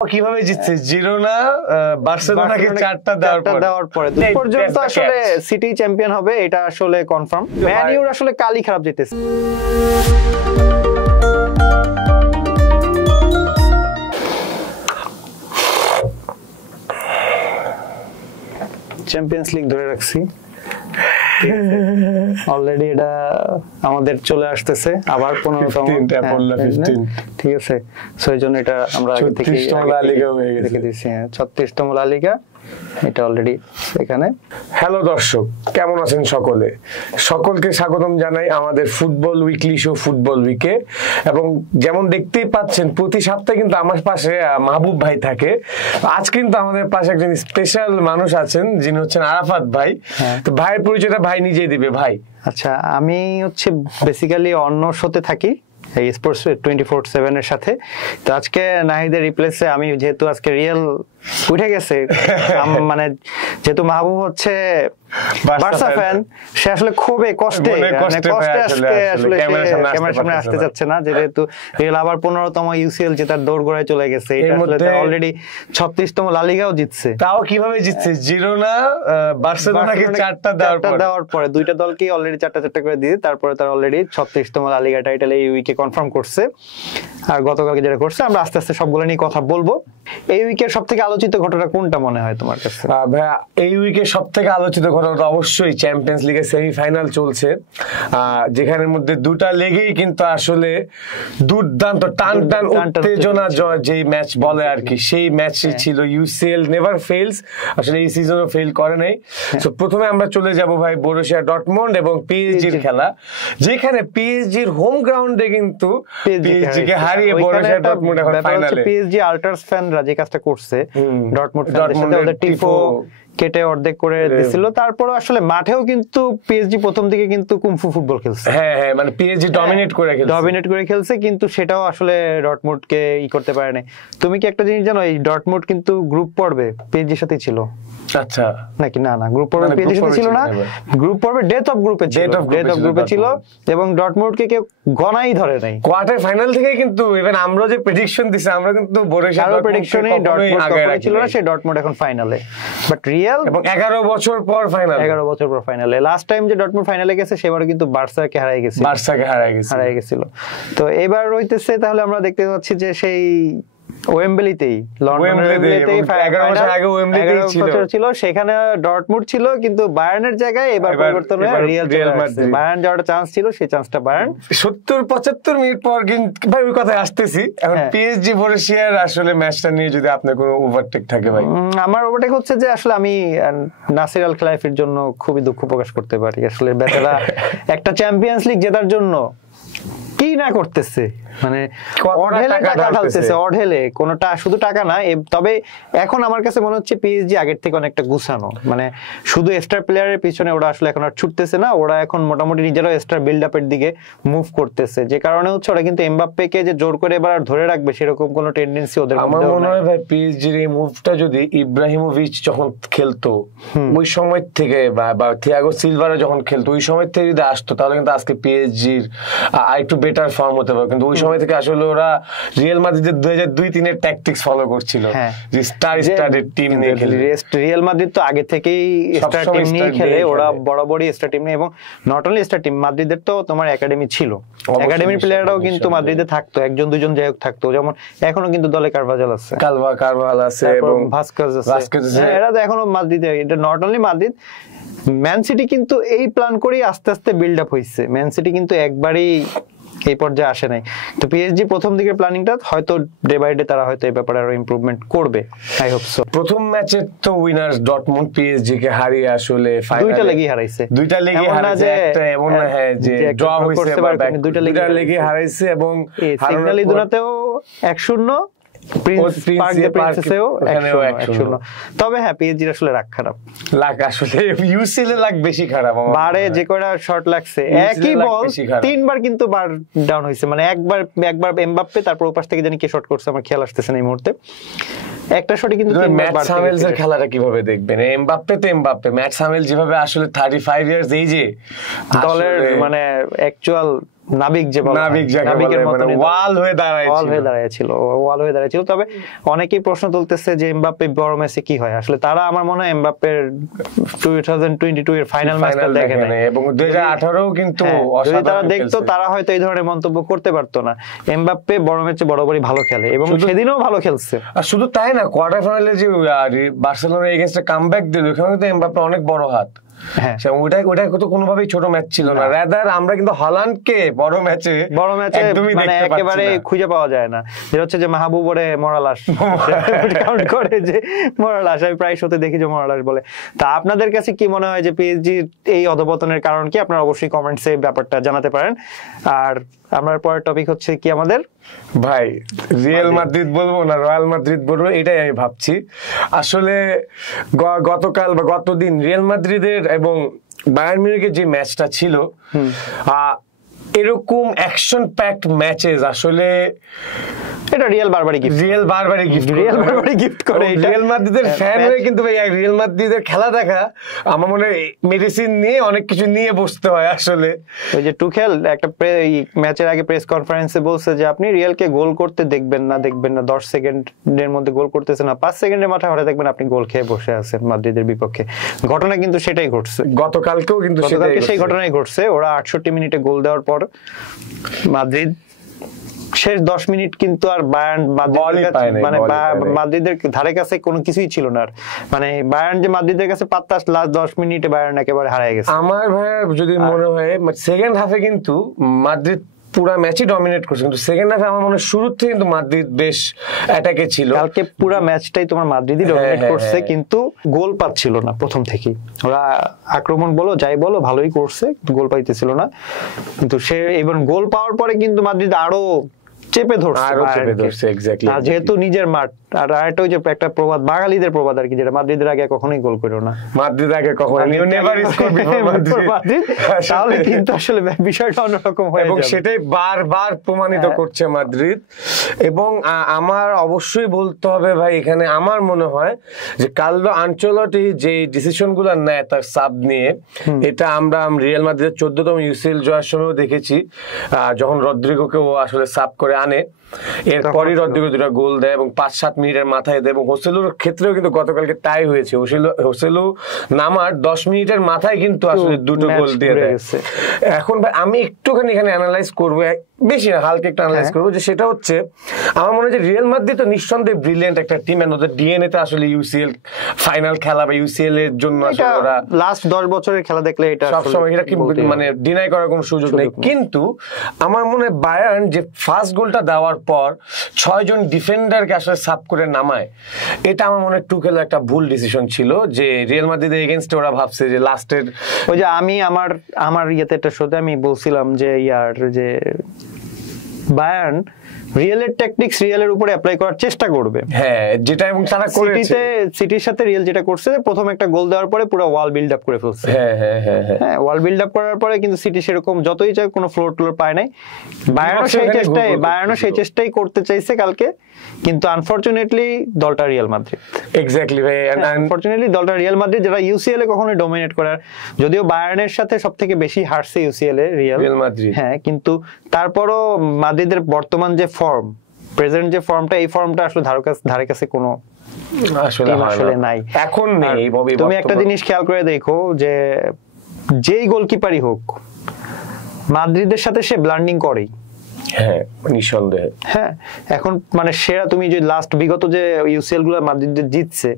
কিভাবে জিতছে জিরোনা বার্সেলোনাকে 4টা দেওয়ার পরে পর্যন্ত আসলে সিটি চ্যাম্পিয়ন হবে এটা আসলে কনফার্ম। ম্যান ইউর আসলে কালই খারাপ জিতেছে। চ্যাম্পিয়ন্স লিগ ধরে রাখছি অলরেডি, এটা আমাদের চলে আসতেছে আবার 15তম, ঠিক আছে। সো এই জন্য এটা আমরা আগে থেকে রেখে দিয়েছি। 36তম লা লিগা এটা অলরেডি এখানে। হ্যালো দর্শক, কেমন আছেন সকলে? সকলকে স্বাগতম জানাই আমাদের ফুটবল উইকলি শো ফুটবল উইকে। এবং যেমন দেখতেই পাচ্ছেন প্রতি সপ্তাহে কিন্তু আমার পাশে মাহবুব ভাই থাকে। আজ কিন্তু আমাদের পাশে একজন স্পেশাল মানুষ আছেন যিনি হচ্ছেন আরাফাত ভাই। তো ভাইয়ের পরিচয়টা ভাই নিজেই দিবে। ভাই আচ্ছা, আমি হচ্ছে বেসিক্যালি অন্য শোতে থাকি এই স্পোর্টস 24/7 এর সাথে। তো আজকে নাহিদের রিপ্লেসে আমি, যেহেতু আজকে রিয়েল উঠে গেছে, মানে যেহেতু মাহবুব হচ্ছে বার্সা ফ্যান, সে আসলে খুবই কষ্টে আজকে আসলে ক্যামেরার সামনে আসতে চাচ্ছে না, যেহেতু রিয়েল আবার 15তম ইউসিএল জেতার দৌড় গড়ায় চলে গেছে। এটা আসলে অলরেডি 36তম লা লিগাও জিতছে। তাও কিভাবে জিতছে জিরোনা বার্সেলোনাকে 4টা দেওয়ার পরে দুইটা দলকে অলরেডি 4টা করে দিয়ে তারপরে তার অলরেডি 36তম লা লিগা টাইটেল এই উইকে কনফার্ম করছে। আর গতকালকে যেটা করছে, আমরা আস্তে আস্তে সবগুলো নিয়ে কথা বলবো। এই উইকের সবথেকে আলোচিত ঘটনা কোনটা মনে হয় তোমার কাছে? ভাইয়া, এই উইকে সবথেকে আলোচিত ঘটনাটা অবশ্যই চ্যাম্পিয়ন্স লিগের সেমিফাইনাল চলছে, যেখানের মধ্যে দুটা লেগেই কিন্তু আসলে দুর্দান্ত টান উত্তেজনা যেই ম্যাচ বলে আর কি, সেই ম্যাচই ছিল। ইউসিএল নেভার ফেলস, আসলে এই সিজনও ফেল করে নাই। তো প্রথমে আমরা চলে যাব ভাই বরুসিয়া ডর্টমুন্ড এবং পিএসজির খেলা, যেখানে পিএসজির হোম গ্রাউন্ডে কিন্তু পিএসজি কে হারিয়ে বরুসিয়া ডর্টমুন্ড এখন ফাইনালে। পিএসজি আল্ট্রাস ফ্যানরা যে কাজটা করছে, ডর্টমুন্ড ফ্যানদের সাথে ওদের টিফো কেটে অর্ধেক করে দিছিল। তারপর আসলে মাঠেও কিন্তু পিএসজি প্রথম দিকে কিন্তু কুমফু ফুটবল খেলছে। হ্যাঁ, মানে পিএসজি ডমিনেট করে খেলছে, কিন্তু সেটাও আসলে ডর্টমুন্ডকে করতে পারে নাই। তুমি কি একটা জিনিস জানো, এই ডর্টমুন্ড কিন্তু গ্রুপ পর্বে পিএসজির সাথে ছিল। আচ্ছা, নাকি না গ্রুপ পর্বে পিএসজির সাথে ছিল না, গ্রুপ পর্বে ডেথ অফ গ্রুপে ছিল এবং ডর্টমুন্ডকে কেউ গণাই ধরে নাই। কোয়ার্টার ফাইনাল থেকে কিন্তু ইভেন আমরা যে প্রেডিকশন দিছি, আমরা কিন্তু বরুসিয়া প্রেডিকশনে ডর্টমুন্ড আগে ছিল না, সেই ডর্টমুন্ড এখন ফাইনালে। বাট এবং 11 বছর পর ফাইনালে লাস্ট টাইম যে ডর্টমুন্ড ফাইনালে গেছে সেবারে কিন্তু বার্সাকে হারিয়ে গেছিল। তো এবার হইতেছে, তাহলে আমরা দেখতে পাচ্ছি যে সেই ওয়েম্বলিতেই, লন্ডনের 11 বছর আগে ওয়েম্বলিতেই ছিল, সেখানে ডর্টমুন্ড ছিল, কিন্তু বায়ার্নের জায়গায় এবার পরিবর্তন হয়ে রিয়াল মাদ্রিদ। বায়ার্ন যাওয়ার চান্স ছিল, সেই চান্সটা বায়ার্ন 70-75 মিনিট পর। ভাই ওই কথায় আসতেছি, এখন পিএসজি বরুসিয়ার আসলে ম্যাচটা নিয়ে যদি আপনার কোনো ওভারটেক থাকে। ভাই আমার ওভারটেক হচ্ছে যে আসলে আমি নাসির আল খেলাইফের জন্য খুবই দুঃখ প্রকাশ করতে পারি। আসলে বেচারা একটা চ্যাম্পিয়ন্স লিগ জেতার জন্য কি না করতেছে, মানে অঢেলে কোনটা, শুধু টাকা না। তবে এখন আমার কাছে মনে হচ্ছে পিএসজি আগের থেকে অনেকটা গুছানো, মানে শুধু স্টার প্লেয়ারের পিছনে ওরা আসলে এখন আর ছুটতেছে না, ওরা এখন মোটামুটি নিজেরাও স্টার বিল্ড আপের দিকে মুভ করতেছে। যে কারণে হচ্ছে ওরা কিন্তু এমবাপ্পেকে যে জোর করে এবার ধরে রাখবে সেরকম কোনো টেন্ডেন্সি ওদের আমার মনে হয়। ভাই পিএসজির এই মুভটা যদি ইব্রাহিমোভিচ যখন খেলতো ওই সময় থেকে, বা থিয়াগো সিলভারা যখন খেলতো ওই সময় থেকে যদি আসতো, তাহলে কিন্তু আজকে পিএসজির একটু বেটার ফর্ম হতে পারে। কিন্তু ওই সময় থেকে আসলে ওরা রিয়াল মাদ্রিদের 2002-03 এর ট্যাকটিক্স ফলো করছিল, যে স্টারের টিম নিয়ে খেলে। রিয়াল মাদ্রিদ তো আগে থেকেই স্টার টিম নিয়ে খেলে, ওরা বরাবরই স্টার টিম নিয়ে, এবং নট অনলি স্টার টিম, মাদ্রিদের তো তোমার একাডেমি ছিল, একাডেমির প্লেয়াররাও কিন্তু মাদ্রিদে থাকতো, একজন দুজন যাই হোক থাকতো। যেমন এখনো কিন্তু দলে কারভাজাল আছে, এবং ভাস্কাজ আছে, এরা তো এখনো মাদ্রিদে। এটা not only Madrid, man city কিন্তু এই প্ল্যান করেই আস্তে আস্তে বিল্ড আপ হয়েছে। ম্যান সিটি কিন্তু একবারই এই পর্যায়ে আসে নাই। তো পিএসজি প্রথম দিকের প্ল্যানিংটা হয়তো ডে বাই ডে তারা হয়তো এই ব্যাপারে আরো ইমপ্রুভমেন্ট করবে, আই হোপ সো। প্রথম ম্যাচে তো উইনার্স ডর্টমুন্ড পিএসজি কে হারিয়ে আসলে দুইটা লেগই হারাইছে, একটা এমন না যে ড্র হইছে, দুইটা লেগই হারাইছে। এবং সিগন্যাল ইদুনাতেও 1-0, তবে হ্যাঁ পিএসজির আসলে রাগ খারাপ, আসলে ইউসিএল এর রাগ বেশি খারাপ। বারে যে কয়টা শট লাগছে, একই বল 3বার কিন্তু বার ডাউন হয়েছে, মানে একবার এমবাপ্পে, তারপর ওপাশ থেকে জানি কে শট করছে, আমার খেয়াল আসতেছে না এই মুহূর্তে। একটা শটে কিন্তু ম্যাট সামেলসের খেলাটা কিভাবে দেখবেন? এমবাপ্পে ম্যাট সামেল যেভাবে আসলে 35 ইয়ার্স এই যে দলের মানে অ্যাকচুয়াল নাবিক যে বলা নাবিকের মতো ওয়াল হয়ে দাঁড়ায়ছিল। তবে অনেকেই প্রশ্ন তুলতেছে যে এমবাপ্পে বড় ম্যাচে কি হয়। আসলে তারা আমার মনে হয় এমবাপ্পের 2022 এর ফাইনাল ম্যাচটা দেখে নাই এবং 2018 কিন্তু যদি তারা দেখতো তারা হয়তো এই ধরনের মন্তব্য করতে পারতো না। এমবাপ্পে বড় ম্যাচে বরাবরই ভালো খেলে এবং সেদিনও ভালো খেলছে। আর শুধু তাই না, কোয়ার্টার ফাইনালে যে বার্সেলোনা এগেইনস্টে কামব্যাক দিল, ওখানে তো এমবাপ্পে অনেক বড় হাত। ওটা তো কোনোভাবেই ছোট ম্যাচ ছিল না। রাদার আমরা কিন্তু হল্যান্ডকে বড় ম্যাচে মানে একেবারে খুঁজে পাওয়া যায় না। যেটা হচ্ছে যে মাহবুবরে মরালাস কাউন্ট করে, যে মরালাস আমি প্রায় শোতে দেখি যে মরালাস বলে। তা আপনাদের কাছে কি মনে হয় যে পিএসজি এই অধপতনের কারণ কি? আপনারা অবশ্যই কমেন্টসে ব্যাপারটা জানাতে পারেন। আর আমার পরের টপিক হচ্ছে কি আমাদের, ভাই রিয়াল মাদ্রিদ বলবো না রয়্যাল মাদ্রিদ বলবো, এটাই আমি ভাবছি। আসলে গতকাল বা গতদিন রিয়াল মাদ্রিদের এবং বায়ার্ন মিউনিখের যে ম্যাচটা ছিল, এরকম অ্যাকশন প্যাকড ম্যাচেস আসলে এটা রিয়াল বারবারই গিফট করে। রিয়াল মাদ্রিদের ফ্যান হয়ে কিন্তু ভাই রিয়াল মাদ্রিদের খেলা দেখা আমার মনে হয় মেডিসিন নিয়ে অনেক কিছু নিয়ে বসতে হয় আসলে। ওই যে টুখেল একটা ম্যাচের আগে প্রেস কনফারেন্সে বলছে যে আপনি রিয়ালকে গোল করতে দেখবেন না 10 সেকেন্ডের মধ্যে গোল করতেছে না, 5 সেকেন্ডের মাথায় হঠাৎ দেখবেন আপনি গোল খেয়ে বসে আছেন মাদ্রিদের বিপক্ষে। ঘটনা কিন্তু সেটাই ঘটছে, গতকালকেও কিন্তু সেই ঘটনাই ঘটছে। ওরা 68 মিনিটে গোল দেওয়ার পর মাদ্রিদ শেষ 10 মিনিট কিন্তু আর বায়ার্ন মানে মাদ্রিদের ধারে কাছে কোনো কিছুই ছিল না। মানে বায়ার্ন যে মাদ্রিদের কাছে পাত্তা, লাস্ট 10 মিনিটে বায়ার্ন একেবারে হারিয়ে গেছে। আমার ভাই যদি মনে হয় সেকেন্ড হাফে কিন্তু মাদ্রিদ পুরো ম্যাচই ডমিনেট করছে, কিন্তু সেকেন্ড হাফে আমার মনে হয় শুরু থেকে কিন্তু মাদ্রিদ বেশ অ্যাটাকে ছিল। কালকে পুরো ম্যাচটাই তোমার মাদ্রিদই ডমিনেট করছে, কিন্তু গোল পাচ্ছিল না প্রথম থেকেই। ওরা আক্রমণ বলো যাই বলো ভালোই করছে, গোল পাইতেছিল না। কিন্তু সে এবার গোল পাওয়ার পরে কিন্তু মাদ্রিদ আরো চেপে ধরছে এক্স্যাক্টলি, যেহেতু নিজের মাঠ। আর একটা ওই যে একটা প্রবাদ, বাঙালিদের প্রবাদ আর কি, যেটা মাদ্রিদের আগে কখনোই গোল করো না, মাদ্রিদ আগে কখনোই নেভার স্কোর বিফোর মাদ্রিদ। তাহলে কিন্তু আসলে বিষয়টা অন্যরকম হয়ে যাবে এবং সেটাই বারবার প্রমাণিত করছে মাদ্রিদ। এবং আমার অবশ্যই বলতে হবে ভাই, এখানে আমার মনে হয় যে কার্লো আনচেলটি যে ডিসিশন গুলো নেয় তার সাব নিয়ে, এটা আমরা রিয়াল মাদ্রিদের 14তম ইউসিএল জয়ের সময়ও দেখেছি, যখন রদ্রিগোকে ও আসলে সাব করে আনে, এরপরই রদ্রিগো দুটো গোল দেয় এবং 5-7 মিনিটের মাথায় দেয়। এবং হোসেলুর ক্ষেত্রেও কিন্তু গতকালকে তাই হয়েছে, হোসেলু নামার 10 মিনিটের মাথায় কিন্তু আসলে দুটো গোল দিয়ে দেয়। এখন ভাই আমি একটুখানি এখানে অ্যানালাইজ করবো, বেশি না হালকা একটু অ্যানালাইজ করবো, যে সেটা হচ্ছে আমার মনে হয় যে রিয়াল মাদ্রিদ তো নিঃসন্দেহে ব্রিলিয়েন্ট একটা টিম, এন্ড ওদের ডিএনএ তে আসলে ইউসিএল ফাইনাল খেলা বা ইউসিএল এর জন্য আসলে ওরা লাস্ট 10 বছরের খেলা দেখলে এটা সবসময় এটা কি মানে ডিনাই করার কোনো সুযোগ নেই। কিন্তু আমার মনে হয় বায়ার্ন যে ফার্স্ট গোলটা দেওয়ার পর 6 জন ডিফেন্ডারকে আসলে সাব করে নামায়, এটা আমার মনে হয় টুকেল একটা ভুল ডিসিশন ছিল। যে রিয়াল মাদ্রিদের এগেইনস্টে ওরা ভাবছে যে লাস্টের ওই যে আমি আমার ইয়েতে একটা শোতে আমি বলছিলাম যে যে বায়ার্ন রিয়ালের ট্যাকটিক্স রিয়ালের উপরে অ্যাপ্লাই করার চেষ্টা করবে, হ্যাঁ, যেটা এবং তারা করেছে। সিটির সাথে রিয়াল যেটা করছে, প্রথম একটা গোল দেওয়ার পরে পুরো ওয়াল বিল্ড আপ করে ফেলছে। হ্যাঁ, ওয়াল বিল্ড আপ করার পরে কিন্তু সিটি সেরকম যতই চায় কোনো ফ্লোর টোর পায় নাই। বায়ার্নও সেই চেষ্টাই করতে চাইছে কালকে, কিন্তু আনফরচুনেটলি দলটা রিয়াল মাদ্রিদ। এক্স্যাক্টলি ভাই, আনফরচুনেটলি দলটা রিয়াল মাদ্রিদ, যারা ইউসিএল এ কখনোই ডমিনেট করার, যদিও বায়ার্নের সাথে সবথেকে বেশি হারছে ইউসিএল এ রিয়াল মাদ্রিদ, হ্যাঁ, কিন্তু তারপরও মাদ্রিদের বর্তমান যে ফর্ম, প্রেজেন্ট যে ফর্মটা, এই ফর্মটা আসলে ধারে কাছে কোনো আসলে নাই এখন নেই। তুমি একটা জিনিস খেয়াল করে দেখো, যে যেই গোলকিপারই হোক মাদ্রিদের সাথে সে ব্লান্ডিং করেই, হ্যাঁ নিঃসন্দেহে। হ্যাঁ, এখন মানে সেরা তুমি যে লাস্ট বিগত যে ইউসিএল গুলো মাদ্রিদের জিতছে,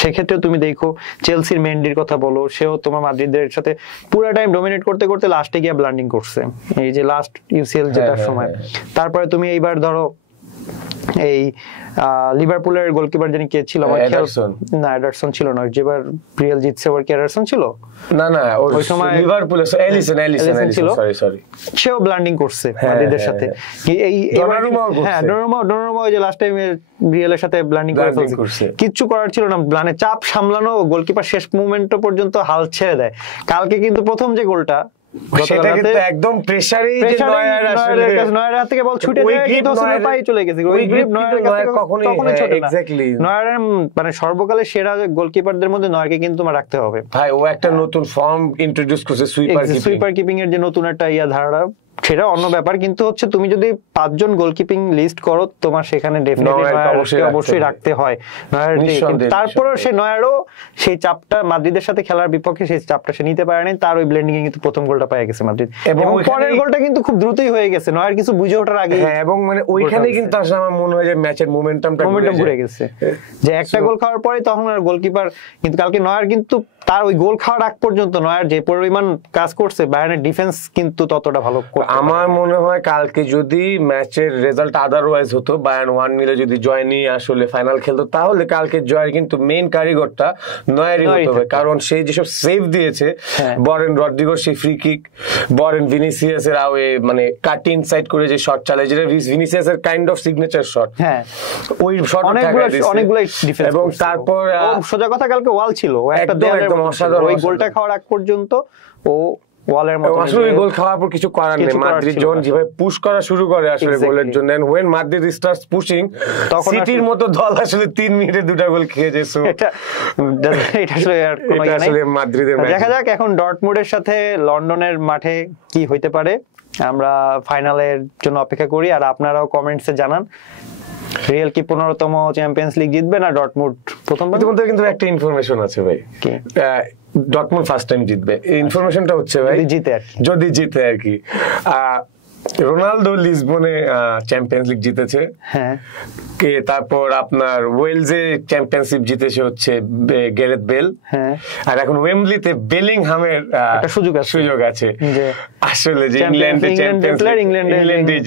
সেক্ষেত্রে তুমি দেখো চেলসির মেন্ডির কথা বলো, সেও তোমার মাদ্রিদের সাথে পুরো টাইম ডমিনেট করতে করতে লাস্টে গিয়ে ব্লান্ডিং করছে, এই যে লাস্ট ইউসিএল জেতার সময়। তারপরে তুমি এইবার ধরো এই লিভারপুলের গোলকিপার জানি কে ছিল, আমার খেয়াল না, এডারসন ছিল না, যেবার রিয়াল জিতছে ওর কি এডারসন ছিল না, ওই সময় লিভারপুলে এলিসন ছিল, সরি সেও ব্লান্ডিং করছে মাদ্রিদের সাথে। এই ডোনারুমা ওই যে লাস্ট টাইম রিয়ালের সাথে ব্লান্ডিং করে ফেলছে, কিচ্ছু করার ছিল না, মানে চাপ সামলানো, গোলকিপার শেষ মোমেন্ট পর্যন্ত হাল ছেড়ে দেয়। কালকে কিন্তু প্রথম যে গোলটা সেটা কিন্তু একদম প্রেসারেই, যে নয়য়ার হাত থেকে বল ছুটে যায় কিন্তু ওসিমের পায়ে চলে গেছে, ওই গ্রিপ নয়য়ার কাছে কখনোই ছোটে না। নয়য়ার মানে সর্বকালের সেরা গোলকিপারদের মধ্যে নয়য়ারকে কিন্তু তোমার রাখতে হবে ভাই। ও একটা নতুন ফর্ম ইন্ট্রোডিউস করছে, সুইপার কিপিং এর যে নতুন একটা ধারণা সেটা অন্য ব্যাপার, কিন্তু হচ্ছে তুমি যদি 5 জন গোলকিপিং লিস্ট করো তোমার সেখানে ডেফিনেটলি অবশ্যই রাখতে হয় তারপরে সে নয়ারও সেই চাপটা মাদ্রিদের সাথে খেলার বিপক্ষে সেই চাপটা সে নিতে পারেনি, তার ওই ব্লেন্ডিং এ কিন্তু প্রথম গোলটা পেয়ে গেছে মাদ্রিদ এবং পরের গোলটা কিন্তু খুব দ্রুতই হয়ে গেছে, নয়ার কিছু বুঝে ওঠার আগে। হ্যাঁ, এবং মানে ওইখানে কিন্তু আসলে আমার মনে হয় যে ম্যাচের মোমেন্টামটা ঘুরে গেছে, যে একটা গোল খাওয়ার পরে তখন আর গোলকিপার, কিন্তু কালকে নয়ার কিন্তু তার ওই গোল খাওয়ার আগ পর্যন্ত নয়ার যে পরিমাণ কাজ করছে বায়ার্নের ডিফেন্স কিন্তু ততটা ভালো। আমার মনে হয় কালকে যদি ম্যাচের রেজাল্ট আদারওয়াইজ হতো, বায়ার্ন 1-0 যদি জয় নিয়ে আসলে ফাইনাল খেলতো, তাহলে কালকে জয়ের কিন্তু মেইন কারিগরটা নয়ারই হতে হবে, কারণ সেই যেসব সেভ দিয়েছে, বরেন রদ্রিগোর সেই ফ্রি কিক, বরেন ভিনিসিয়াসের আওয়ে মানে কাট ইনসাইড করে যে শট চালায়, যেটা ভিনিসিয়াসের কাইন্ড অফ সিগনেচার শট, হ্যাঁ ওই শট অনেকগুলো ডিফেন্স। এবং তারপর সোজা কথা কালকে ওয়াল ছিল, ও একটা দেয়ালের ওই গোলটা খাওয়ার আগ পর্যন্ত ও ওয়ালের মতো। আসলে ওই গোল খাওয়ার পর কিছু করার নেই, মাদ্রিদ যখন যেভাবে পুশ করা শুরু করে আসলে গোলের জন্য, and when Madrid starts pushing, সিটির মতো দল আসলে 3 মিনিটে 2টা গোল খেয়ে যেছে। এটা আসলে আর কোনো ইয়া নাই, মাদ্রিদের ম্যাচ। দেখা যাক এখন ডর্টমুন্ডের সাথে লন্ডনের মাঠে কি হইতে পারে, আমরা ফাইনালের জন্য অপেক্ষা করি। আর আপনারাও কমেন্টসে জানান রিয়াল কি 15তম চ্যাম্পিয়ন্স লিগ জিতবে না ডর্টমুন্ড প্রথমবার? তোমাদের কিন্তু একটা ইনফরমেশন আছে ভাই, ডর্টমুন্ড ফার্স্ট টাইম জিতবে। এই ইনফরমেশনটা হচ্ছে ভাই যদি জিতে আর কি। রোনালদো লিসবনে চ্যাম্পিয়ন্স লিগ জিতেছে, হ্যাঁ, কে তারপর আপনার ওয়েলসে চ্যাম্পিয়নশিপ জিতেছে হচ্ছে গ্যারেথ বেল, হ্যাঁ, আর এখন ওয়েম্বলিতে বেলিংহামের একটা সুযোগ আছে আসলে যে ইংল্যান্ডে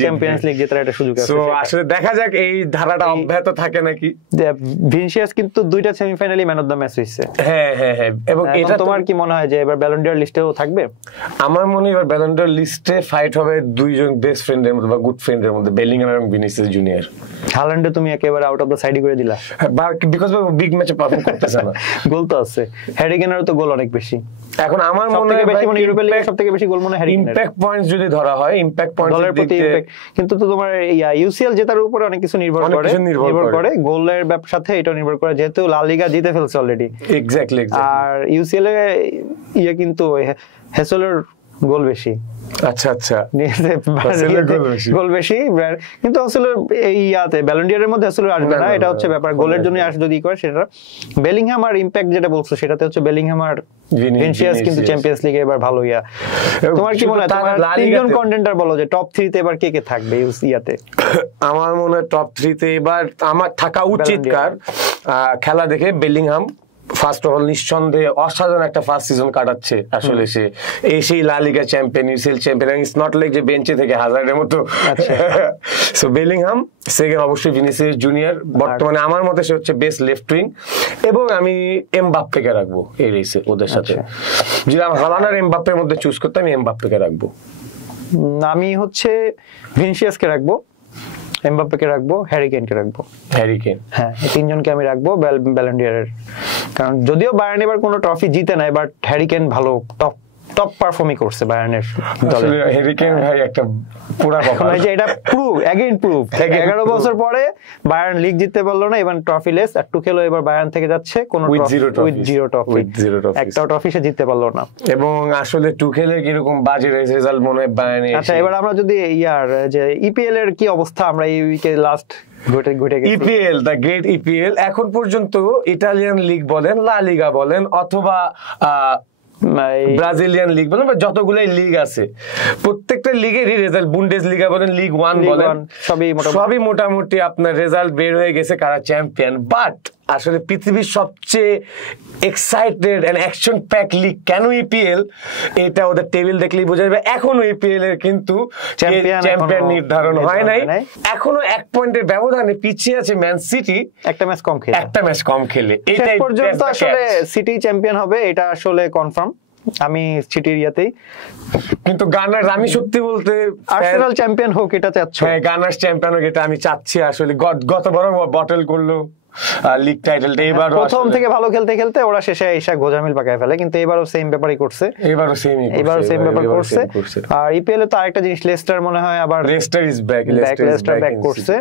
চ্যাম্পিয়ন্স লিগ জেতার একটা সুযোগ আছে। সো আসলে দেখা যাক এই ধারাটা অব্যাহত থাকে নাকি। ভিনিসিয়াস কিন্তু 2টা সেমিফাইনালি ম্যান অফ দ্য ম্যাচ হইছে, হ্যাঁ হ্যাঁ হ্যাঁ। এবং এটা তোমার কি মনে হয় যে এবার ব্যালন ডি'র লিস্টেও থাকবে? আমার মনে হয় এবার ব্যালন ডি'র লিস্টে ফাইট হবে দুইজন বেস্ট ফ্রেন্ডের মধ্যে বা গুড ফ্রেন্ডের মধ্যে, বেলিংহাম এবং ভিনিসিয়াস জুনিয়র। হাল্যান্ডে তুমি একেবারে আউট অফ দ্য সাইড করে দিলা, বিকজ বিগ ম্যাচে পারফর্ম করতেছে না। গোল তো আছে, হ্যারি কেনের তো গোল অনেক বেশি। এখন আমার মনে হয় বেশি মনে ইউরোপের লিগে সবথেকে বেশি গোল মনে হ্যারি কেনের। ইমপ্যাক্ট পয়েন্টস যদি ধরা হয়, ইমপ্যাক্ট পয়েন্টস প্রতি ইমপ্যাক্ট, কিন্তু তো তোমার ইউসিএল জেতার উপরে অনেক কিছু নির্ভর করে গোলের সাথে এটা নির্ভর করে, যেহেতু লা লিগা জিতে ফেলছে অলরেডি। এক্স্যাক্টলি। আর ইউসিএল এ কিন্তু হেসেলের গোল বেশি। আচ্ছা আচ্ছা, গোল বেশি, কিন্তু আসলে এই ব্যালন ডি'র মধ্যে আসলে আসবে না, এটা হচ্ছে ব্যাপার। গোলের জন্য আসে যদি করে সেটা। বেলিংহাম আর ইমপ্যাক্ট যেটা বলছো সেটাতে হচ্ছে বেলিংহাম আর ভিনিসিয়াস কিন্তু চ্যাম্পিয়ন্স লিগে এবার ভালো ইয়া। তোমার কি মনে হয়, তোমার তিনজন কন্টেন্ডার বলো যে টপ 3 তে এবার কে কে থাকবে ইয়াতে? আমার মনে হয় টপ 3 তে এবার আমার থাকা উচিত কার খেলা দেখে বেলিংহাম ফার্স্ট অফ অল নিঃসন্দেহে অসাধারণ একটা ফার্স্ট সিজন কাটাচ্ছে আসলে। সে এসেই La Liga champion, UCL champion, it's not like যে বেঞ্চে থেকে হাজারের মতো। সো বেলিংহাম, সেকেন্ড অবশ্যই ভিনিসিয়াস জুনিয়র, বর্তমানে আমার মতে সে হচ্ছে বেস্ট লেফট উইং, এবং আমি এমবাপ্পেকে রাখবো এই রেসে ওদের সাথে। যদি আমি হালান্ড আর এমবাপ্পের মধ্যে চুজ করতাম, আমি এমবাপ্পেকে রাখবো। আমি হচ্ছে ভিনিসিয়াসকে রাখবো, এমবাপ্পেকে রাখবো, হ্যারি কেনকে রাখবো। হ্যারি কেন, হ্যাঁ, এই তিনজনকে আমি রাখবো ব্যালন ডি'র। কারণ যদিও বায়ার্ন এবার কোনো ট্রফি জিতে নাই, বাট হ্যারি কেন ভালো টপ পারফর্মই করছে বায়ার্নের দলে। হ্যারি কেন ভাই একটা পুরা কথা, যে এটা প্রুভ 11 বছর পরে বায়ার্ন লিগ জিততে পারলো না, এবার ট্রফি লেস। আর টুখেলও এবার বায়ার্ন থেকে যাচ্ছে কোনো উইথ জিরো ট্রফি, একটা ট্রফি সে জিততে পারলো না। এবং আসলে টুখেলের কিরকম বাজে রেজাল্ট মনে হয় বায়ার্নে। আচ্ছা, এবার আমরা যদি যে ইপিএল এর কি অবস্থা, আমরা এই উইকে last EPL, the great EPL, এখন পর্যন্ত ইটালিয়ান লিগ বলেন, লা লিগা বলেন, অথবা ব্রাজিলিয়ান লিগ বলেন, যতগুলাই লিগ আছে প্রত্যেকটা লিগেরই রেজাল্ট, বুন্ডেস লিগা বলেন, লিগ 1 বলেন, সবই মোটামুটি আপনার রেজাল্ট বের হয়ে গেছে কারা চ্যাম্পিয়ন। বাট আসলে পৃথিবীর সবচেয়ে excited and action pack league কেন ইপিএল, এটা ওদের টেবিল দেখলেই বোঝা যাবে। এখনো ইপিএল এর কিন্তু চ্যাম্পিয়ন নির্ধারণ হয় নাই, এখনো 1 পয়েন্টের ব্যবধানে পিছিয়ে আছে ম্যান সিটি, একটা ম্যাচ কম খেলে। এটা পর্যন্ত আসলে সিটি চ্যাম্পিয়ন হবে, এটা আসলে কনফার্ম। আমি সিটির ইয়াতেই, কিন্তু গানার, আমি সত্যি বলতে আর্সেনাল চ্যাম্পিয়ন হোক এটা চাচ্ছ? হ্যাঁ, গানার চ্যাম্পিয়ন হোক এটা আমি চাচ্ছি আসলে। গত বড় বটল করলো লিগ টাইটেলটা এবারও প্রথম থেকে ভালো খেলতে খেলতে ওরা শেষে এসে গোজামিল পাকায় ফেলে, কিন্তু এবারও সেম ব্যাপারই করছে, এবারও সেম ব্যাপার করছে। আর ইপিএল এ তো আরেকটা জিনিস, লেস্টার মনে হয় আবার Leicester is back, Leicester back করছে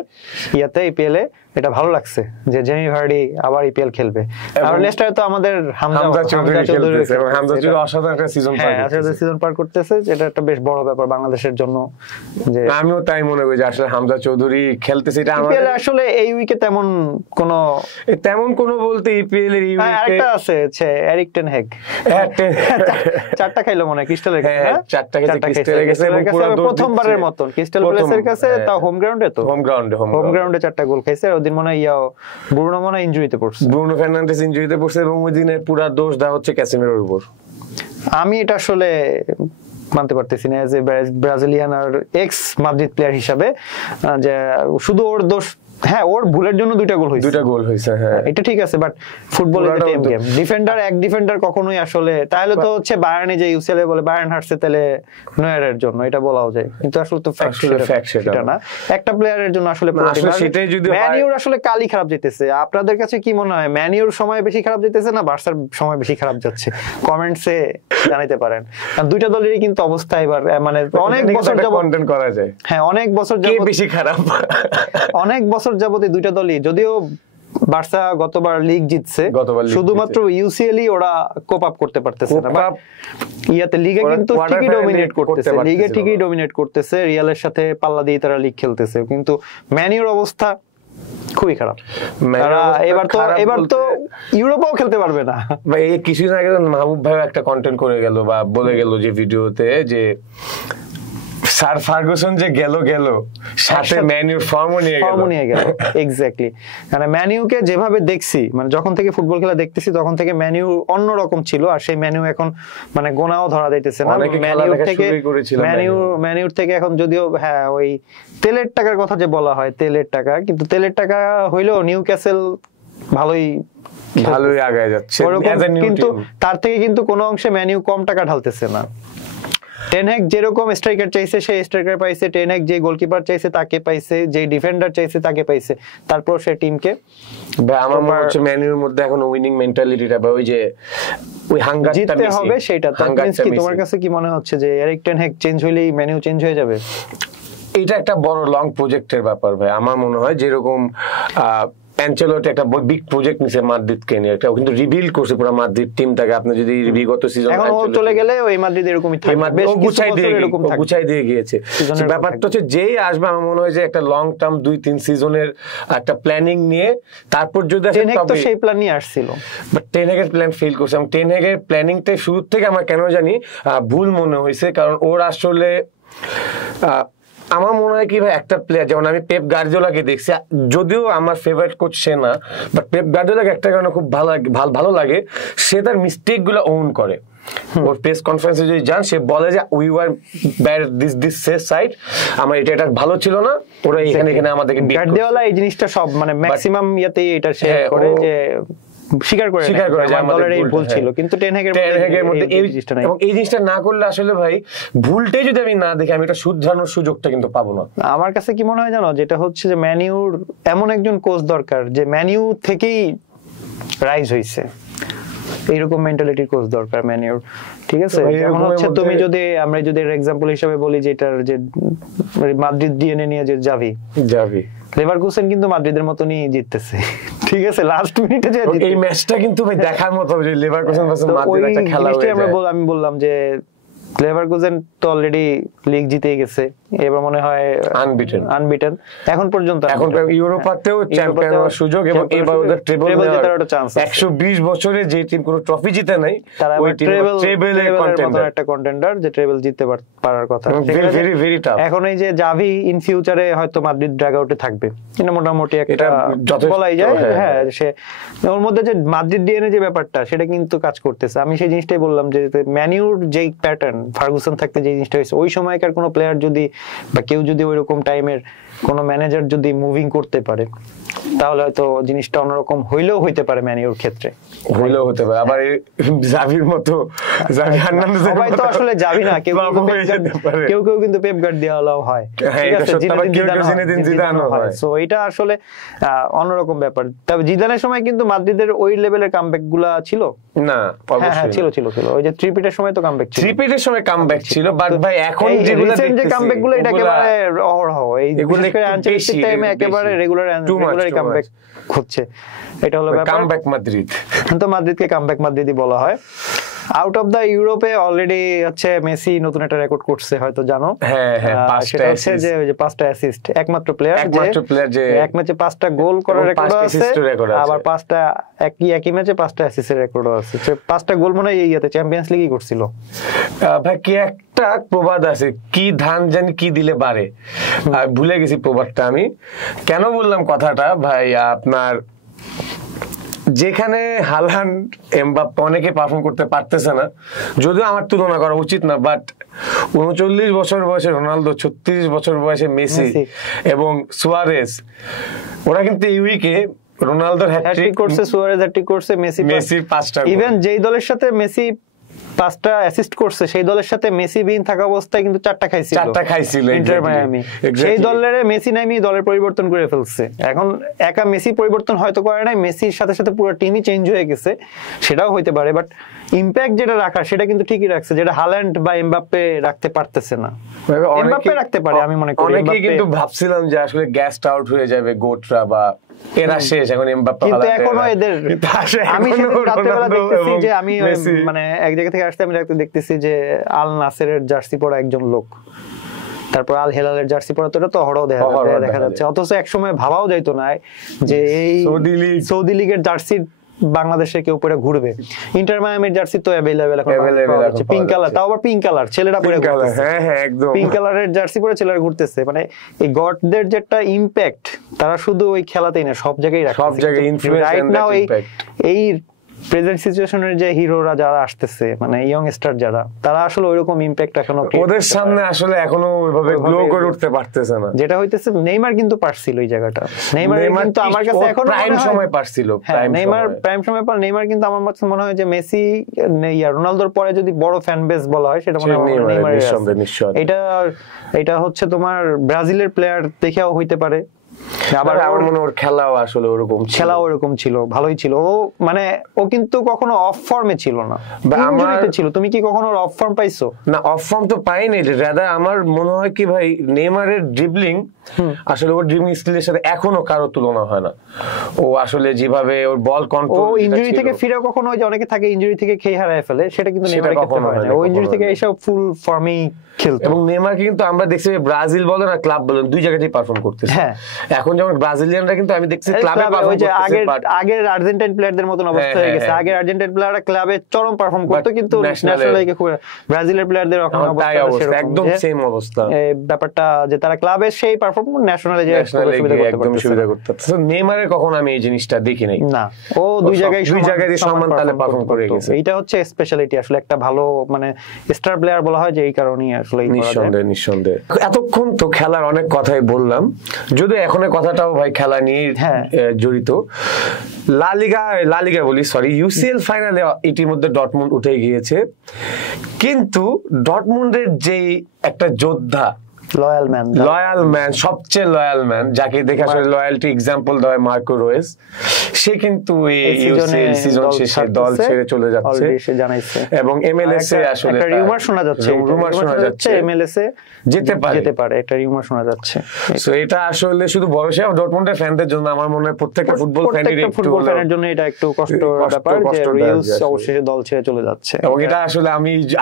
ইয়াতে ইপিএল এ, এটা ভালো লাগছে যে জেমি ভার্ডি আবার ইপিএল খেলবে। আর লেস্টারে তো আমাদের হামজা চৌধুরী খেলতেছে এবং হামজা চৌধুরী অসাধারণ একটা সিজন পার করতেছে, যেটা একটা বেশ বড় ব্যাপার বাংলাদেশের জন্য। যে আমিও তাই মনে করি যে আসলে হামজা চৌধুরী খেলতেছে, এটা আমাদের আসলে এই উইকে তেমন কোনো বলতে ইপিএল এর আরেকটা আছে এরিক টেন হেগ, চারটা খাইলো মনে হয় ক্রিস্টালের কাছে, চারটা ক্রিস্টালের কাছে প্রথমবারের মতন ক্রিস্টাল প্যালেসের কাছে, তাও হোম গ্রাউন্ডে 4টা গোল খাইছে। ওদিন মনে হয় ব্রুনো মনে হয় ইনজুরিতে পড়ছে, ব্রুনো ফার্নান্ডেজ ইনজুরিতে পড়ছে এবং ওই দিনের পুরো দোষ দেওয়া হচ্ছে ক্যাসিমিরোর উপর। আমি এটা আসলে মানতে পারতেছি না এজ এ ব্রাজিলিয়ান আর এক্স মাদ্রিদ প্লেয়ার হিসাবে, যে শুধু ওর দোষ। হ্যাঁ, ওর ভুলের জন্য 2টা গোল হয়েছে, হ্যাঁ এটা ঠিক আছে, but football is team game. Defender কখনোই আসলে, তাহলে তো হচ্ছে বায়ার্নে যে ইউসিএল এ বলে বায়ার্ন হারছে, তাহলে নয়্যারের জন্য এটা বলাও যায়, কিন্তু আসলে তো ফ্যাক্ট সেটা না, একটা প্লেয়ারের জন্য আসলে সেটাই। যদি ম্যান ইউর আসলে কালই খারাপ যেতেছে, আপনাদের কাছে কি মনে হয় ম্যান ইউর সময় বেশি খারাপ যেতেছে না বার্সার সময় বেশি খারাপ যাচ্ছে? কমেন্টসে জানাতে পারেন, কারণ 2টা দলেরই কিন্তু অবস্থা এবার মানে অনেক বছর যাবত কন্টেন্ট করা যায়। হ্যাঁ, অনেক বছর যাবত বেশি খারাপ, অনেক বছর যাবত 2টা দলই, যদিও বার্সা গতবার লিগ জিতছে, শুধুমাত্র ইউসিএল ওরা কোপ আপ করতে পারতেছে না, ইয়াতে লিগে কিন্তু ঠিকই ডমিনেট করতেছে, রিয়ালের সাথে পাল্লা দিয়ে তারা লিগ খেলতেছে, কিন্তু ম্যান ইউর অবস্থা খুবই খারাপ। এবার তো ইউরোপেও খেলতে পারবে না। এই কিছুদিন আগে মাহবুব ভাই একটা কন্টেন্ট করে গেল বা বলে গেল যে ভিডিওতে, যে স্যার ফার্গুসন যে গেল সাথে ম্যানিউর ফর্মও নিয়ে গেল। এক্স্যাক্টলি, মানে ম্যানিউকে যেভাবে দেখছি, মানে যখন থেকে ফুটবল খেলা দেখতেছি তখন থেকে ম্যানিউ অন্যরকম ছিল, আর সেই ম্যানিউ এখন মানে গোনাও ধরা যাইতেছে না। ম্যানিউর থেকে এখন যদিও হ্যাঁ ওই তেলের টাকার কথা যে বলা হয়, তেলের টাকা, কিন্তু তেলের টাকা হইলেও নিউক্যাসল ভালোই আগায় যাচ্ছে, কিন্তু তার থেকে কিন্তু কোনো অংশে ম্যানিউ কম টাকা ঢালতেছে না। টেন হ্যাগ যেরকম স্ট্রাইকার চাইছে সেই স্ট্রাইকার পাইছে, টেন হ্যাগ যে গোলকিপার চাইছে তাকে পাইছে, যে ডিফেন্ডার চাইছে তাকে পাইছে, তারপর সে টিমকে আমার মনে হচ্ছে ম্যানিউর মধ্যে এখন উইনিং মেন্টালিটিটা বা ওই যে ওই হাঙ্গারটা জিততে হবে সেটা। কি তোমার কাছে কি মনে হচ্ছে যে এরিক টেন হ্যাগ চেঞ্জ হইলেই ম্যানিউ চেঞ্জ হয়ে যাবে? এটা একটা বড় লং প্রজেক্টের ব্যাপার ভাই, আমার মনে হয় যেরকম অ্যানচেলোটি একটা বিগ প্রজেক্ট নিছে মাদ্রিদকে নিয়ে, এটা কিন্তু রিবিল্ড করছে পুরো মাদ্রিদ টিমটাকে। আপনি যদি বিগত সিজন এখন ও চলে গেলে ওই মাদ্রিদ এরকমই থাকবে, বেশ গুছাই দিয়ে গিয়েছে। ব্যাপারটা হচ্ছে যেই আসবে আমার মনে হয় যে একটা লং টার্ম 2-3 সিজনের একটা প্ল্যানিং নিয়ে তারপর যদি টেন হ্যাগ তো সেই প্ল্যান নিয়ে আসছিল, বাট টেন হ্যাগের প্ল্যান ফেল করছে। এবং টেন হ্যাগের প্ল্যানিংটা শুরু থেকে আমার কেন জানি ভুল মনে হয়েছে, কারণ ওর আসলে আমার মনে হয় কি ভাই, একটা প্লেয়ার যেমন আমি পেপ গার্দিওলাকে দেখছি, যদিও আমার ফেভারিট কোচ সে না, বাট পেপ গার্দিওলাকে একটা কারণে খুব ভালো লাগে, সে তার মিস্টেক গুলো ওন করে। ওর প্রেস কনফারেন্সে যদি যান, সে বলে যে we were bad this side, আমার এটা ভালো ছিল না, ওরা এখানে আমাদেরকে। গার্দিওলা এই জিনিসটা সব মানে ম্যাক্সিমাম ইয়াতেই এটা শেয়ার করে, যে স্বীকার করে যে আমাদের এই ভুল ছিল, কিন্তু টেন হ্যাগের মধ্যে এই জিনিসটা নাই। এবং এই জিনিসটা না করলে আসলে ভাই ভুলটাই যদি আমি না দেখি, আমি এটা শুধরানোর সুযোগটা কিন্তু পাবো না। আমার কাছে কি মনে হয় জানো, যেটা হচ্ছে যে ম্যানিউর এমন একজন কোচ দরকার যে ম্যানিউ থেকেই রাইজ হইছে, এইরকম মেন্টালিটির কোচ দরকার ম্যানিউর। ঠিক আছে, যেমন হচ্ছে তুমি যদি আমরা যদি এক্সাম্পল হিসেবে বলি যে এটার যে মাদ্রিদ ডিএনএ নিয়ে যে জাভি লেভারকুসেন কিন্তু মাদ্রিদের মতনই জিততেছে। ঠিক আছে, লাস্ট মিনিটে যে এই ম্যাচটা কিন্তু ভাই দেখার মতো, যে লেভারকুসেন ভার্সেস মাদ্রিদ একটা খেলা হয়েছে। আমি বললাম যে লেভারকুসেন তো অলরেডি লিগ জিতেই গেছে, এবার মনে হয় আনবিটেন এখন পর্যন্ত, এখন ইউরোপাতেও চ্যাম্পিয়ন হওয়ার সুযোগ, এবং এবার ওদের ট্রেবল জেতার একটা চান্স আছে। 120 বছরে যে টিম কোনো ট্রফি জিতে নাই, ওই টিম ট্রেবলের একটা কন্টেন্ডার যে ট্রেবল জিততে পারার কথা। Very very tough. এখন এই যে জাভি ইন ফিউচারে হয়তো মাদ্রিদ ড্র্যাগ আউটে থাকবে, এটা মোটামুটি একটা বলাই যায়। হ্যাঁ, সে ওর মধ্যে যে মাদ্রিদ ডিএনএ যে ব্যাপারটা, সেটা কিন্তু কাজ করতেছে। আমি সেই জিনিসটাই বললাম যে ম্যানিউর যেই প্যাটার্ন ফার্গুসন থাকতে যে জিনিসটা হয়েছে, ওই সময়কার কোনো প্লেয়ার যদি বা কেউ যদি ওইরকম টাইমের কোনো ম্যানেজার যদি মুভিং করতে পারে তাহলে হয়তো জিনিসটা অন্যরকম হইলেও হইতে পারে ম্যানিউর ক্ষেত্রে, হইলেও হতে পারে। আবার জাভির মতো, জাভি হার্নান্দেজের সবাই তো আসলে যাবি না, কেউ কেউ কেউ কিন্তু পেপ গার্দিওলা হয়, ঠিক আছে, জিনেদিন জিদানও হয়। সো এটা আসলে অন্যরকম ব্যাপার। তবে জিদানের সময় কিন্তু মাদ্রিদের ওই লেভেলের কামব্যাক গুলা ছিল না? হ্যাঁ ছিল ছিল ছিল, ওই যে থ্রিপিটের সময় তো কামব্যাক ছিল, থ্রিপিটের সময় কামব্যাক ছিল, বাট ভাই এখন যেগুলো যে কামব্যাক গুলো এটা একেবারে অহরহ, এই বিশেষ করে আনচেলসি টাইমে একেবারে রেগুলার কামব্যাক হচ্ছে। এটা হলো ব্যাপার, কামব্যাক মাদ্রিদ। তো মাদ্রিদকে কামব্যাক মাদ্রিদই বলা হয়। আউট অফ দা ইউরোপে অলরেডি হচ্ছে মেসি নতুন একটা রেকর্ড করছে, হয়তো জানো। সেটা হচ্ছে যে ওই যে 5টা অ্যাসিস্ট, একমাত্র প্লেয়ার যে এক ম্যাচে 5টা গোল করার রেকর্ড আছে, আবার 5টা একই ম্যাচে 5টা অ্যাসিস্টের রেকর্ডও আছে। 5টা গোল মনে হয় এইতে চ্যাম্পিয়ন্স লিগই করছিল। ভাই কি একটা প্রবাদ আছে, কি ধান জানি কি দিলে বাড়ে, ভুলে গেছি প্রবাদটা আমি। কেন বললাম কথাটা ভাই, আপনার যেখানে হালান্ড এমবাপ্পে অনেকে পারফর্ম করতে পারতেছে না, যদিও আমার তুলনা করা উচিত না, বাট 39 বছর বয়সে রোনালদো, 36 বছর বয়সে মেসি এবং সুয়ারেজ, ওরা কিন্তু এই উইকে রোনালদোর হ্যাটট্রিক করছে, সুয়ারেজ হ্যাটট্রিক করছে, মেসির 5টা। ইভেন যেই দলের সাথে মেসি 5টা অ্যাসিস্ট করছে সেই দলের সাথে মেসি বিন থাকা অবস্থায় কিন্তু 4টা খাইছিল ইন্টার মায়ামি। সেই দলের মেসি নামি দলের পরিবর্তন করে ফেলছে। এখন একা মেসি পরিবর্তন হয়তো করে নাই, মেসির সাথে সাথে পুরো টিমই চেঞ্জ হয়ে গেছে, সেটাও হইতে পারে, বাট ইমপ্যাক্ট যেটা রাখার সেটা কিন্তু ঠিকই রাখছে, যেটা হাল্যান্ড বা এমবাপ্পে রাখতে পারতেছে না। এমবাপ্পে রাখতে পারে আমি মনে করি। অনেকেই কিন্তু ভাবছিলাম যে আসলে গ্যাসড আউট হয়ে যাবে গোটরা বা এরা শেষ, এখন এমবাপ্পে, কিন্তু এখনো এদের আমি রাত্রেবেলা দেখতেছি যে আমি মানে এক জায়গা থেকে আসতে আমি দেখতেছি যে আল নাসেরের জার্সি পরা একজন লোক, তারপর আল হেলালের জার্সি পরা, তো এটা তো হড়াও দেখা যাচ্ছে। অথচ একসময় ভাবাও যাইতো না যে এই সৌদি লিগের জার্সি বাংলাদেশে কেউ পরে ঘুরবে। ইন্টার মায়ামির জার্সি তো অ্যাভেলেবল এখন, পিঙ্ক কালার, তাও আবার পিঙ্ক কালার, ছেলেরা পরে ঘুরতেছে। হ্যাঁ হ্যাঁ একদম পিঙ্ক কালারের জার্সি পরে ছেলেরা ঘুরতেছে। মানে এই গডদের যে একটা ইমপ্যাক্ট, তারা শুধু ওই খেলাতেই না সব জায়গায় রাখছে, সব জায়গায় ইনফ্লুয়েন্স। রাইট নাও এই প্রেজেন্ট সিচুয়েশনের যে হিরোরা যারা আসতেছে, মানে ইয়ং স্টার যারা, তারা আসলে ওইরকম ইমপ্যাক্ট এখনো ওদের সামনে আসলে এখনো ওইভাবে গ্লো করে উঠতে পারতেছে না। যেটা হইতেছে নেইমার কিন্তু পারছিল ওই জায়গাটা, নেইমার কিন্তু আমার কাছে এখন প্রাইম সময় পারছিল, নেইমার প্রাইম সময় পার। নেইমার কিন্তু আমার কাছে মনে হয় যে মেসি রোনালদোর পরে যদি বড় ফ্যান বেস বলা হয় সেটা মনে হয় নেইমারের। এটা হচ্ছে তোমার ব্রাজিলের প্লেয়ার দেখেও হইতে পারে। আবার আমার মনে ওর খেলাও আসলে ওরকম ছিল, ভালোই ছিল। ও মানে ও কিন্তু কখনো অফ ফর্মে ছিল না, ইনজুরিতে ছিল। তুমি কি কখনো অফ ফর্ম পাইছো? না, অফ ফর্ম তো পাইনি। রাদার আমার মনে হয় কি ভাই, নেইমারের ড্রিবলিং আসলে ওর ড্রিবলিং স্কিলের সাথে এখনো কারো তুলনা হয় না। ও আসলে যেভাবে ওর বল কন্ট্রোল, ও ইনজুরি থেকে ফিরে কখনো, ওই যে অনেকে থাকে ইনজুরি থেকে খেয়ে হারায় ফেলে, সেটা কিন্তু নেইমারের ক্ষেত্রে হয় না। ও ইনজুরি থেকে এসব ফুল ফর্মেই খেলতো। এবং নেইমার কিন্তু আমরা দেখছি ব্রাজিল বলেন আর ক্লাব বলেন দুই জায়গাতেই পারফর্ম করতেছে। হ্যাঁ, এখন যেমন ব্রাজিলিয়ানরা কিন্তু আমি দেখছি ক্লাবে পারফর্ম করতেছে, আগের আর্জেন্টাইন প্লেয়ারদের মতন অবস্থা হয়ে গেছে। আগের আর্জেন্টাইন প্লেয়াররা ক্লাবে চরম পারফর্ম করতো, কিন্তু ন্যাশনাল লিগে খুব, ব্রাজিলের প্লেয়ারদের এখন অবস্থা একদম সেম অবস্থা। এই ব্যাপারটা যে তারা ক্লাবে সেই পারফর্ম, ন্যাশনালে যে একদম সুবিধা করতে পারতেছে। নেইমারের কখনো আমি এই জিনিসটা দেখি নাই। না, ও দুই জায়গায় সমান তালে পারফর্ম করে গেছে। এটা হচ্ছে স্পেশালিটি আসলে একটা ভালো মানে স্টার প্লেয়ার বলা হয় যে এই কারণেই আসলে। নিঃসন্দেহে এতক্ষণ তো খেলার অনেক কথাই বললাম, যদি এখন কথাটাও ভাই খেলা নিয়ে জড়িত। লা লিগা বলি, সরি, ইউসিএল ফাইনালে ইতিমধ্যে ডর্টমুন্ড উঠে গিয়েছে, কিন্তু ডর্টমুন্ডের যেই একটা যোদ্ধা, লয়াল ম্যান, সবচেয়ে লয়াল ম্যান, যাকে দেখে আসলে লয়ালটি এক্সাম্পল দেয় মার্কো রয়েস, সে কিন্তু এই ইউসিএল সিজন শেষে দল ছেড়ে চলে যাচ্ছে এবং এমএলএস এ আসলে একটা রিউমার শোনা যাচ্ছে এমএলএস এ যেতে পারে, একটা রিউমার শোনা যাচ্ছে। সো এটা আসলে শুধু বয়সে ডর্টমুন্ডের ফ্যানদের জন্য, আমার মনে হয় প্রত্যেকটা ফুটবল ফ্যানের জন্য এটা একটু কষ্টের ব্যাপার যে রুইস অবশেষে দল ছেড়ে চলে যাচ্ছে। এবং এটা আসলে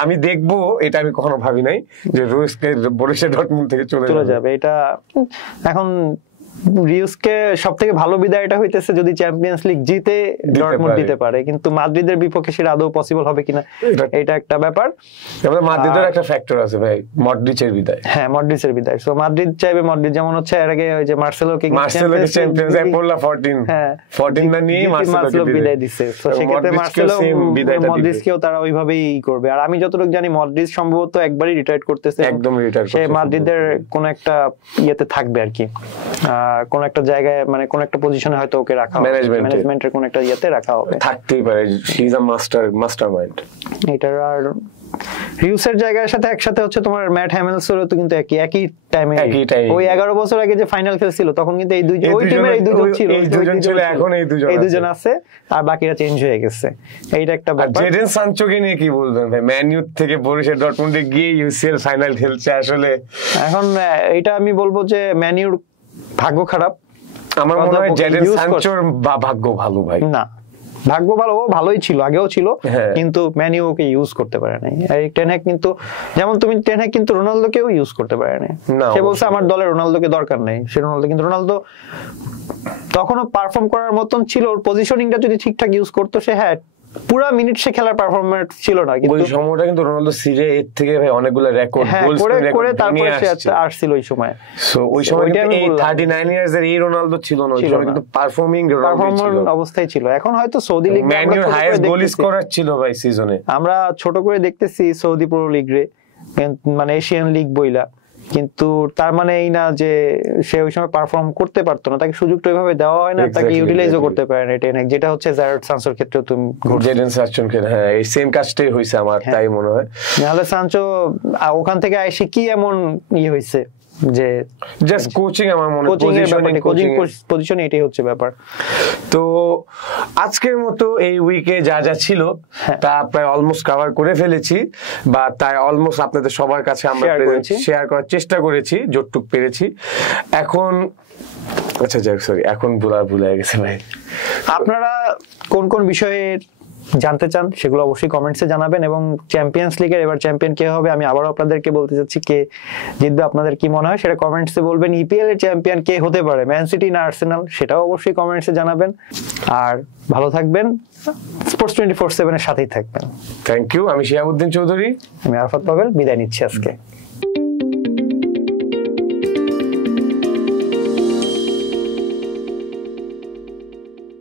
আমি দেখবো, এটা আমি কখনো ভাবি নাই যে রুইসকে বরিশিয়া ডর্টমুন্ড থেকে চলে যাবে। এটা এখন রিউসকে সবথেকে ভালো বিদায়টা হইতেছে যদি চ্যাম্পিয়ন্স লিগ জিতে ডর্টমুন্ড দিতে পারে, কিন্তু মাদ্রিদের বিপক্ষে সেটা আদৌ পসিবল হবে কিনা এটা একটা ব্যাপার। তারপরে মাদ্রিদের একটা ফ্যাক্টর আছে ভাই, মডরিচের বিদায়। হ্যাঁ, মডরিচের বিদায়। সো মাদ্রিদ চাইবে, মডরিদ যেমন হচ্ছে এর আগে ওই যে মার্সেলোকে চ্যাম্পিয়ন্স এপোলা 14 হ্যাঁ 14 না নিয়ে মার্সেলো বিদায় দিছে। সো সেক্ষেত্রে মার্সেলো মডরিচকেও তারা ওইভাবেই করবে। আর আমি যতটুকু জানি মডরিচ সম্ভবত একবারই রিটায়ার করতেছে, একদম রিটায়ার করতেছে, সে মাদ্রিদের কোন একটা ইয়েতে থাকবে আর কি, কোন একটা জায়গায় মানে কোন একটা পজিশনে হয়তো ওকে রাখা হবে, ম্যানেজমেন্টের কোন একটা ইয়েতে রাখা হবে, থাকতেই পারে। She is a mastermind. এটার আর রিউসের জায়গার সাথে একসাথে হচ্ছে তোমার ম্যাট হ্যামেলসেরও তো কিন্তু একই টাইমে, ওই 11 বছর আগে যে ফাইনাল খেলছিল তখন কিন্তু এই দুইজন ওই টিমের এই দুইজন ছিল, এখন এই দুইজন আছে আর বাকিরা চেঞ্জ হয়ে গেছে। এইটা একটা ব্যাপার। জেডন সানচোকে নিয়ে কি বলবেন ভাই? ম্যান ইউ থেকে বরুসিয়া ডর্টমুন্ডে গিয়ে ইউসিএল ফাইনাল খেলছে। আসলে এখন এটা আমি বলবো যে ম্যান ইউর ভাগ্য খারাপ। আমার মনে হয় জেডন সানচোর ভাগ্য ভালো ভাই। না, ভাগ্য ভালো, ও ভালোই ছিল, আগেও ছিল, কিন্তু ম্যান ইউ ওকে ইউজ করতে পারে নাই। এরিক টেন হ্যাগ কিন্তু, যেমন তুমি টেন হ্যাগ কিন্তু রোনালদোকেও ইউজ করতে পারে নাই। সে বলছে আমার দলে রোনালদোকে দরকার নেই, সে রোনালদো, কিন্তু রোনালদো তখনও পারফর্ম করার মতন ছিল, ওর পজিশনিংটা যদি ঠিকঠাক ইউজ করতো সে, হ্যাঁ পুরো মিনিট সে খেলার পারফরম্যান্স ছিল না, কিন্তু ওই সময়টা কিন্তু রোনালদো সিরিয়া এর থেকে ভাই অনেকগুলো রেকর্ড গোলস করে তারপরে সে আসছিল ওই সময়। সো ওই সময় কিন্তু এই 39 ইয়ার্স এর এই রোনালদো ছিল না, ওই সময় কিন্তু পারফর্মিং অবস্থায় ছিল। এখন হয়তো Saudi league man your highest goal scorer ছিল ভাই সিজনে, আমরা ছোট করে দেখতেছি সৌদি প্রো লিগ রে, মানে এশিয়ান লিগ বইলা, কিন্তু তার মানে এই না যে সে ওই সময় পারফর্ম করতে পারতো না, তাকে সুযোগটা ওইভাবে দেওয়া হয় না, তাকে ইউটিলাইজও করতে পারে না। এটা যেটা হচ্ছে জারেড সানচোর ক্ষেত্রে, তুমি জেডন সানচোর ক্ষেত্রে হ্যাঁ এই সেম কাজটাই হইছে আমার তাই মনে হয়। নাহলে সানচো ওখান থেকে এসে কি এমন ইয়ে হইছে যে জাস্ট কোচিং, আমার মনে হয় কোচিং পজিশন, এটাই হচ্ছে ব্যাপার। তো আজকের মতো এই উইকে যা যা ছিল তা প্রায় অলমোস্ট কভার করে ফেলেছি, বা তাই অলমোস্ট আপনাদের সবার কাছে আমরা শেয়ার করার চেষ্টা করেছি যতটুক পেরেছি। এখন আচ্ছা যাক, সরি এখন ভুলে গেছে ভাই। আপনারা কোন কোন বিষয়ে জানতে চান সেগুলো অবশ্যই কমেন্টসে জানাবেন, এবং চ্যাম্পিয়ন্স লিগের এবার চ্যাম্পিয়ন কে হবে আমি আবারও আপনাদেরকে বলতে চাচ্ছি, কে জিতবে আপনাদের কি মনে হয় সেটা কমেন্টসে বলবেন। ইপিএল এর চ্যাম্পিয়ন কে হতে পারে, ম্যান সিটি না আর্সেনাল, সেটাও অবশ্যই কমেন্টসে জানাবেন। আর ভালো থাকবেন, স্পোর্টস 24/7 এর সাথেই থাকবেন। Thank you. আমি শিহাবুদ্দিন চৌধুরী, আমি আরাফাত পাভেল, বিদায় নিচ্ছি আজকে।